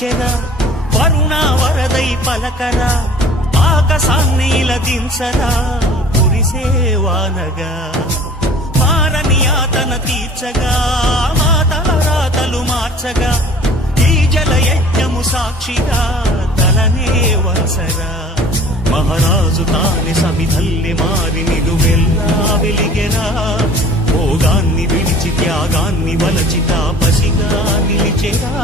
పిలిచెరా వరుణ వరదై పలకరా ఆకాశాన్ని దించరా కురిసేవానగా మారని ఆతన తీర్చగా మాతల రాతలు మార్చగా ఈ జలయజ్ఞము సాక్షిగా తలనే వసరా మహారాజు తానే సమిధల్లి మారి నిలువెల్లా వెలిగెరా భోగాన్ని విడిచి త్యాగాన్ని వలచి తాపసిగా నిలిచెరా